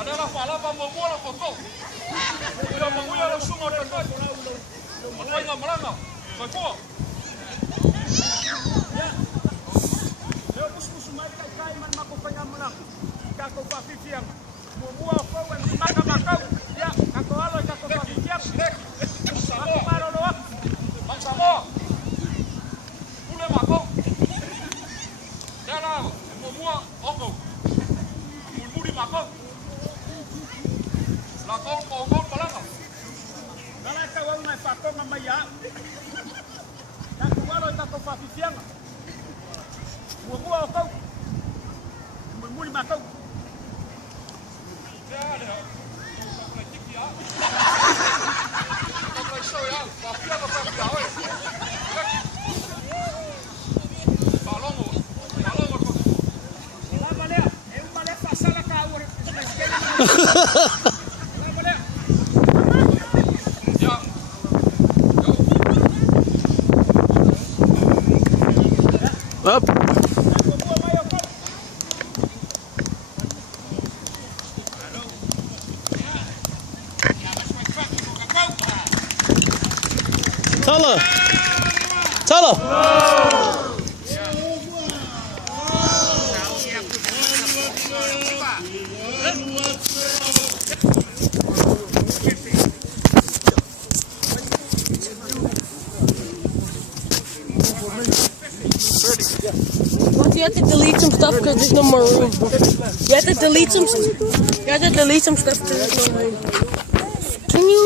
Adalah palapa membuat kokoh. Bila menguya langsung ada kan. Apa yang melanggar? Baiklah. Ya. Leo bus mai kai man mako pengamulang. Kako papifiang. Membuat kau yang makan makau. Ya, kako alo kako papifiang. Aku baru loak. Maksamo. Boleh makau. Jangan membuat okau. Mulmudi makau. Lakon kau palanga. Kalau kau nak fakon mamaya. Kako alo kako papifiang. Membuat okau. Mulmudi makau. Ada. Plastik ya. Kalau show ya, papia apa papia oi. Balong. Lah boleh. Boleh pasal kau. Boleh. Ya. Up. Tala. Well, you have to delete some stuff because there's no more room. You have to delete some stuff because there's no room. Can you?